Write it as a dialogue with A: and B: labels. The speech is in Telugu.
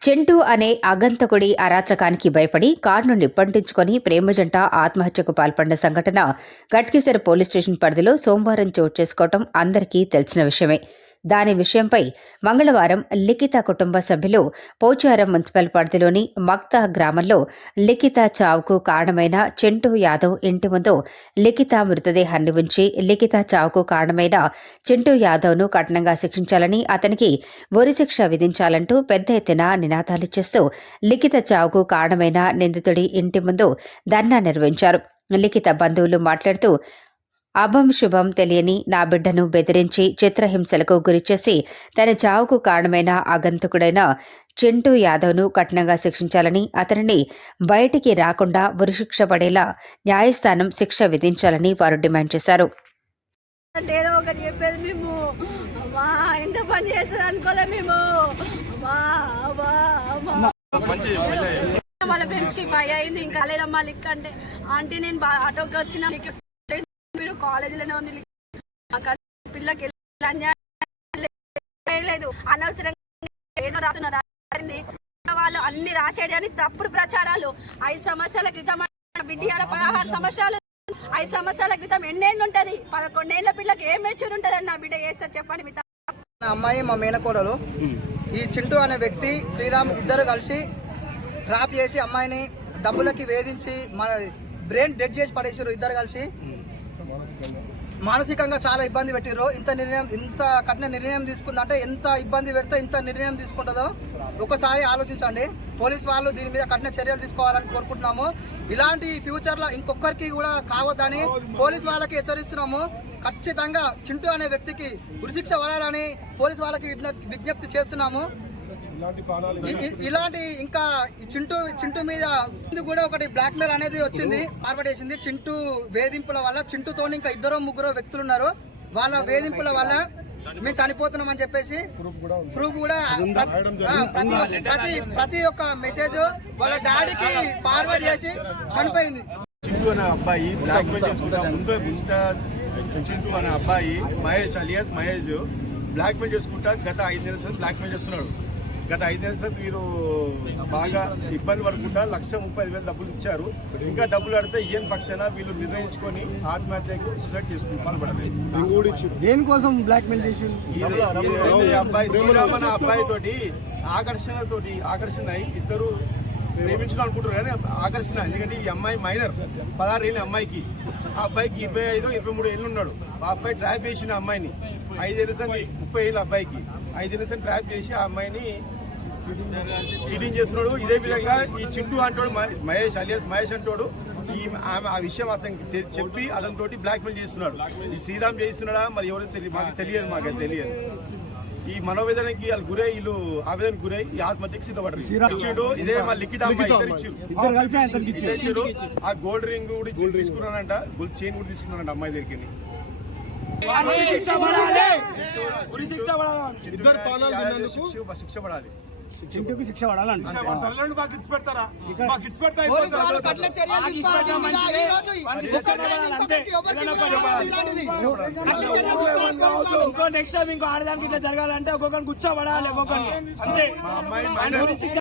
A: చెంటు అనే అగంతకుడి అరాచకానికి భయపడి కారును నిప్పంటించుకొని ప్రేమ జంట ఆత్మహత్యకు పాల్పడిన సంఘటన గట్కిసర పోలీస్ స్టేషన్ పరిధిలో సోమవారం చోటు చేసుకోవటం అందరికీ తెలిసిన విషయమే. దాని విషయంపై మంగళవారం లిఖిత కుటుంబ సభ్యులు పోచారం మున్సిపల్ పరిధిలోని మక్తా గ్రామంలో లిఖిత చావుకు కారణమైన చెంటు యాదవ్ ఇంటి ముందు లిఖిత మృతదేహాన్ని ఉంచి లిఖిత చావుకు కారణమైన చింటూ యాదవ్ను కఠినంగా శిక్షించాలని అతనికి ఉరిశిక్ష విధించాలంటూ పెద్ద ఎత్తున నినాదాలు చేస్తూ లిఖిత చావుకు కారణమైన నిందితుడి ఇంటి ముందు ధర్నా నిర్వహించారు. లిఖిత బంధువులు మాట్లాడుతూ అభం శుభం తెలియని నా బిడ్డను బెదిరించి చిత్రహింసలకు గురిచేసి తన చావుకు కారణమైన ఆగంతుకుడైన చింటూ యాదవ్ను కఠినంగా శిక్షించాలని అతనిని బయటికి రాకుండా ఉరిశిక్ష పడేలా న్యాయస్థానం శిక్ష విధించాలని వారు డిమాండ్ చేశారు.
B: అంటే ఏదో ఒకటి చెప్పేది మేము అమ్మా ఎంత పని చేస్తుంది అనుకోలే మేము. వాళ్ళ ఫ్రెండ్స్కి భయ అయింది ఇంకా లేదమ్మా లిక్ అంటే. ఆంటీ నేను ఆటోకి వచ్చిన లిక్ కాలేజీలోనే ఉంది. పిల్లకి అన్యాయం లేదు. అనవసరంగా ఏదో రాస్తున్నారు. వాళ్ళు అన్ని రాసేయడానికి తప్పుడు ప్రచారాలు. ఐదు సంవత్సరాల క్రితం బిడ్డ పదహారు సంవత్సరాలు. ఐదు సంవత్సరాల క్రితం ఎన్నేళ్ళు ఉంటది? పదకొండేళ్ళ పిల్లకి ఏం మెచ్యూర్ ఉంటది నా బిడ్డ? చేస్తా చెప్పండి మీ
C: అమ్మాయి మా మేనకోడలు. ఈ చింటూ అనే వ్యక్తి శ్రీరామ్ ఇద్దరు కలిసి ట్రాప్ చేసి అమ్మాయిని డబ్బులకి వేధించి మన బ్రెయిన్ డెడ్ చేసి పడేసారు ఇద్దరు కలిసి. మానసికంగా? చాలా ఇబ్బంది పెట్టిర్రు. ఇంత నిర్ణయం ఇంత కఠిన నిర్ణయం తీసుకుందంటే ఎంత ఇబ్బంది పెడితే ఇంత నిర్ణయం తీసుకుంటుందో ఒకసారి ఆలోచించండి. పోలీస్ వాళ్ళు దీని మీద కఠిన చర్యలు తీసుకోవాలని కోరుకుంటున్నాము. ఇలాంటి ఫ్యూచర్లో ఇంకొకరికి కూడా కావద్దని పోలీస్ వాళ్ళకి హెచ్చరిస్తున్నాము. ఖచ్చితంగా చింటూ అనే వ్యక్తికి ఉరిశిక్ష పడాలని పోలీస్ వాళ్ళకి విజ్ఞప్తి చేస్తున్నాము. ఇలాంటి ఇంకా ఈ చింటూ చింటూ మీద కూడా ఒకటి బ్లాక్ మెయిల్ అనేది వచ్చింది ఫార్వర్డ్ చేసింది. చింటూ వేధింపుల వల్ల చింటూతో ఇంకా ఇద్దరు ముగ్గురు వ్యక్తులు ఉన్నారు. వాళ్ళ వేధింపుల వల్ల మేము చనిపోతున్నాం అని చెప్పేసి ప్రూఫ్ కూడా ప్రతి- ప్రతి ప్రతి ఒక్క మెసేజ్ వాళ్ళ డాడీకి ఫార్వర్డ్ చేసి చనిపోయింది.
D: చింటూ అనే అబ్బాయి బ్లాక్ మెయిల్ చేసుకుంటా ముందు ముందు చింటూ అనే అబ్బాయి Mahesh alias Mahesh blackmail చేసుకుంటా గత ఐదు నెలల బ్లాక్ మెయిల్ చేస్తున్నాడు. గత ఐదు నెలల సార్ మీరు బాగా ఇబ్బంది పడుకుంటా లక్ష ముప్పై ఐదు వేలు డబ్బులు ఇచ్చారు. ఇంకా డబ్బులు అడితే ఈయన పక్షాన వీళ్ళు నిర్ణయించుకొని ఆత్మహత్యకు సూసైడ్ చేసుకుని పాల్పడాలి
E: దేనికోసం బ్లాక్ మెయిల్ చేసి
D: అబ్బాయి శ్రీరామ్ అనే అబ్బాయి తోటి ఆకర్షణ తోటి ఆకర్షణ అయి ఇద్దరు ప్రేమించుకుని అనుకుంటారు కానీ ఆకర్షణ ఎందుకంటే ఈ అమ్మాయి మైనర్ పదహారు ఏళ్ళ అమ్మాయికి. ఆ అబ్బాయికి ఇరవై ఐదు ఇరవై మూడు ఏళ్ళు ఉన్నాడు. ఆ అబ్బాయి ట్రాప్ చేసిన అమ్మాయిని. ఐదేళ్ళ సంది ముప్పై ఏళ్ళ అబ్బాయికి. ఐదేళ్ళ సంది ట్రాప్ చేసి ఆ అమ్మాయిని చీటింగ్ చేస్తున్నాడు. ఇదే విధంగా ఈ చింటూ అంటాడు మహేష్ అలియాస్ మహేష్ అంటాడు ఈ ఆమె ఆ విషయం అతనికి చెప్పి అతనితోటి బ్లాక్ మెయిల్ చేస్తున్నాడు. ఈ శ్రీరామ్ చేస్తున్నాడా? మరి ఎవరో తెలియదు మాకు తెలియదు మాకు తెలియదు. ఈ మనోవేదనకి వాళ్ళు గురై వీళ్ళు ఆవేదన గురై ఈ ఆత్మహత్యకి సిద్ధపడరు ఇచ్చిండు. ఇదే మా లిఖిత ఇచ్చిండు. ఆ గోల్డ్ రింగ్ కూడా తీసుకున్నానంట గోల్డ్ చైన్ కూడా తీసుకున్నానంట అమ్మాయి దగ్గరికి శిక్ష పడాలి.
E: చింటూకి శిక్ష పడాలంట
D: తల్లిదండ్రులు మాకు పెడతారా? మాకు పెడతా.
F: ఇంకో నెక్స్ట్ టైం ఇంకో ఆడదానికి ఇట్లా జరగాలంటే ఒక్కొక్కరిని కూర్చోబడాలి ఒక్కొక్కరిని. అంతే.
D: మా అమ్మాయి మైనర్